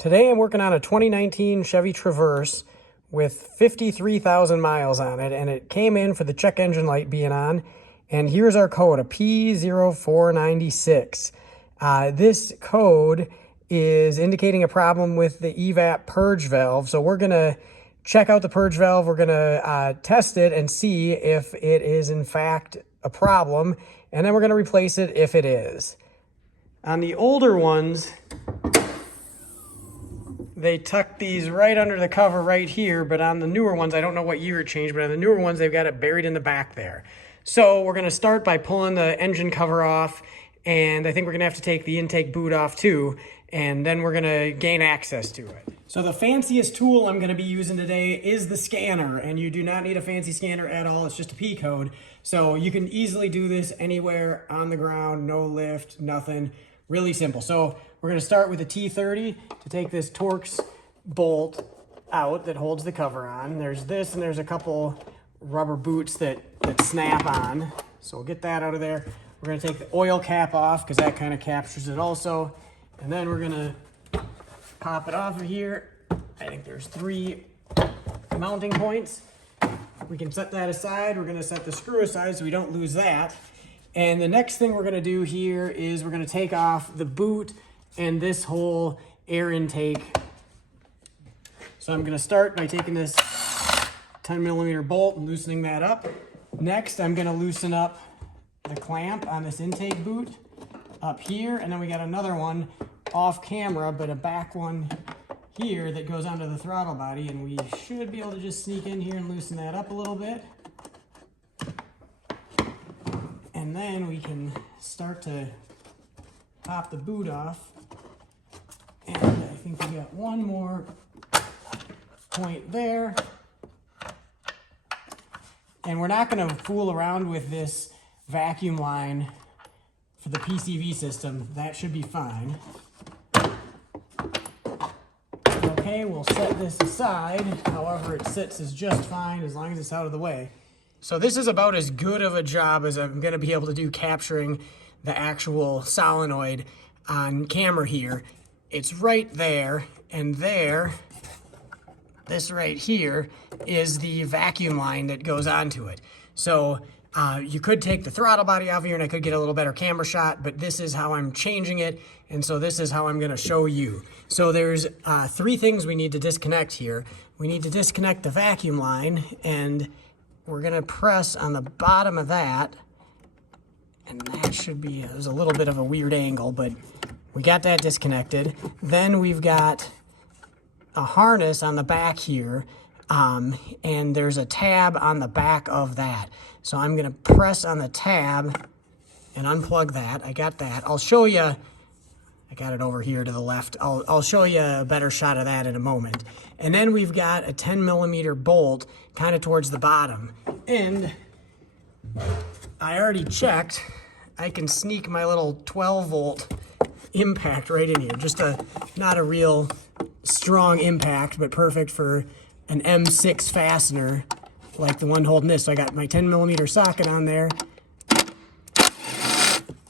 Today I'm working on a 2019 Chevy Traverse with 53,000 miles on it, and it came in for the check engine light being on. And here's our code, a P0496. This code is indicating a problem with the EVAP purge valve. So we're gonna check out the purge valve. We're gonna test it and see if it is in fact a problem. And then we're gonna replace it if it is. On the older ones, they tuck these right under the cover right here, but on the newer ones, I don't know what year it changed, but on the newer ones, they've got it buried in the back there. So we're gonna start by pulling the engine cover off, and I think we're gonna have to take the intake boot off too, and then we're gonna gain access to it. So the fanciest tool I'm gonna be using today is the scanner, and you do not need a fancy scanner at all, it's just a P code. So you can easily do this anywhere on the ground, no lift, nothing, really simple. So we're gonna start with a T30 to take this Torx bolt out that holds the cover on. There's this, and there's a couple rubber boots that snap on. So we'll get that out of there. We're gonna take the oil cap off because that kind of captures it also. And then we're gonna pop it off of here. I think there's 3 mounting points. We can set that aside. We're gonna set the screw aside so we don't lose that. And the next thing we're gonna do here is we're gonna take off the boot and this whole air intake. So I'm gonna start by taking this 10mm bolt and loosening that up. Next, I'm gonna loosen up the clamp on this intake boot up here. And then we got another one off camera, but a back one here that goes onto the throttle body. And we should be able to just sneak in here and loosen that up a little bit. And then we can start to pop the boot off. And I think we got one more point there. And we're not going to fool around with this vacuum line for the PCV system. That should be fine. Okay, we'll set this aside. However it sits is just fine as long as it's out of the way. So this is about as good of a job as I'm going to be able to do capturing the actual solenoid on camera here. It's right there, and there, this right here, is the vacuum line that goes onto it. So you could take the throttle body off here and I could get a little better camera shot, but this is how I'm changing it, and so this is how I'm gonna show you. So there's 3 things we need to disconnect here. We need to disconnect the vacuum line, and we're gonna press on the bottom of that, and that should be, there's a little bit of a weird angle, but we got that disconnected. Then we've got a harness on the back here, and there's a tab on the back of that. So I'm gonna press on the tab and unplug that. I got that. I'll show you, I got it over here to the left. I'll show you a better shot of that in a moment. And then we've got a 10mm bolt kind of towards the bottom. And I already checked, I can sneak my little 12-volt impact right in here. Just not a real strong impact, but perfect for an M6 fastener like the one holding this. So I got my 10mm socket on there.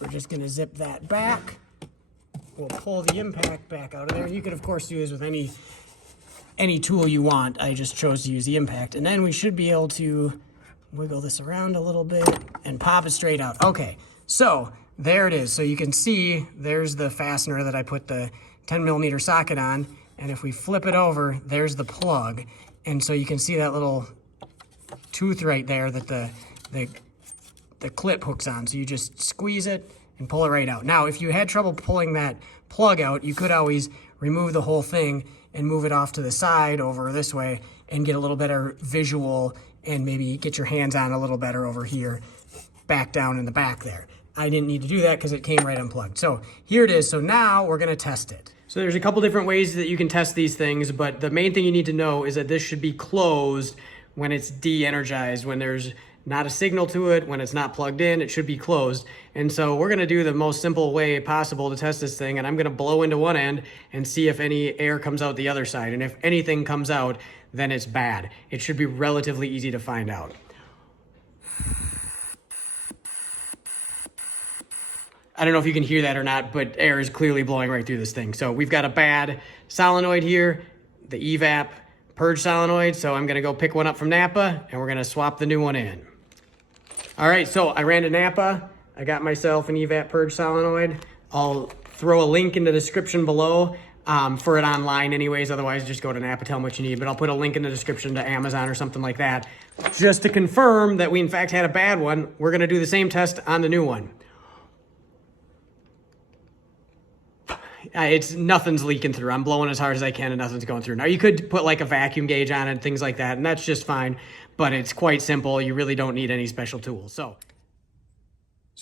We're just gonna zip that back. We'll pull the impact back out of there. You could of course do this with any tool you want. I just chose to use the impact. And then we should be able to wiggle this around a little bit and pop it straight out. Okay, so there it is. So you can see there's the fastener that I put the 10mm socket on. And if we flip it over, there's the plug. And so you can see that little tooth right there that the clip hooks on. So you just squeeze it and pull it right out. Now, if you had trouble pulling that plug out, you could always remove the whole thing and move it off to the side over this way and get a little better visual and maybe get your hands on a little better over here, back down in the back there. I didn't need to do that because it came right unplugged. So here it is. So now we're gonna test it. So there's a couple different ways that you can test these things, but the main thing you need to know is that this should be closed when it's de-energized, when there's not a signal to it, when it's not plugged in, it should be closed. And so we're gonna do the most simple way possible to test this thing, and I'm gonna blow into one end and see if any air comes out the other side. And if anything comes out, then it's bad. It should be relatively easy to find out. I don't know if you can hear that or not, but air is clearly blowing right through this thing. So we've got a bad solenoid here, the EVAP Purge solenoid. So I'm gonna go pick one up from Napa and we're gonna swap the new one in. All right, so I ran to Napa. I got myself an EVAP Purge solenoid. I'll throw a link in the description below for it online anyways. Otherwise, just go to Napa, tell them what you need. But I'll put a link in the description to Amazon or something like that. Just to confirm that we in fact had a bad one, we're gonna do the same test on the new one. Nothing's leaking through. I'm blowing as hard as I can and nothing's going through. Now you could put like a vacuum gauge on it and things like that, and that's just fine, but it's quite simple. You really don't need any special tools. So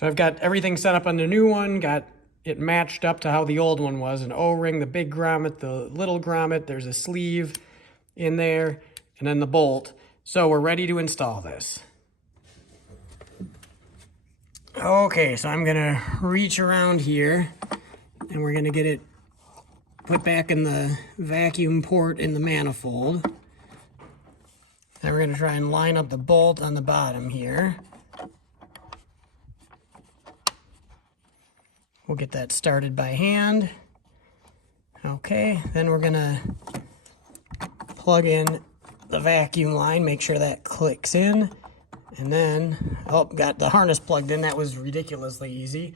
I've got everything set up on the new one, got it matched up to how the old one was, an O-ring, the big grommet, the little grommet, there's a sleeve in there, and then the bolt. So we're ready to install this. Okay, so I'm gonna reach around here and we're gonna get it put back in the vacuum port in the manifold. Then we're gonna try and line up the bolt on the bottom here. We'll get that started by hand. Okay, then we're gonna plug in the vacuum line, make sure that clicks in. And then, oh, got the harness plugged in. That was ridiculously easy.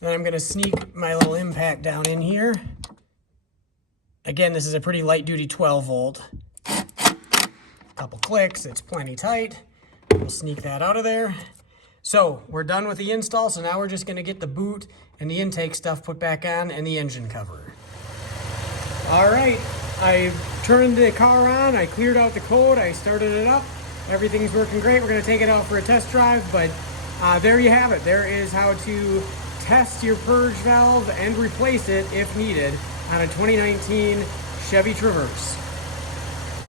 Then I'm gonna sneak my little impact down in here. Again, this is a pretty light duty 12 volt. Couple clicks, it's plenty tight. We'll sneak that out of there. So we're done with the install. So now we're just gonna get the boot and the intake stuff put back on and the engine cover. All right, I turned the car on, I cleared out the code, I started it up. Everything's working great. We're gonna take it out for a test drive, but there you have it. There is how to test your purge valve and replace it if needed on a 2019 Chevy Traverse.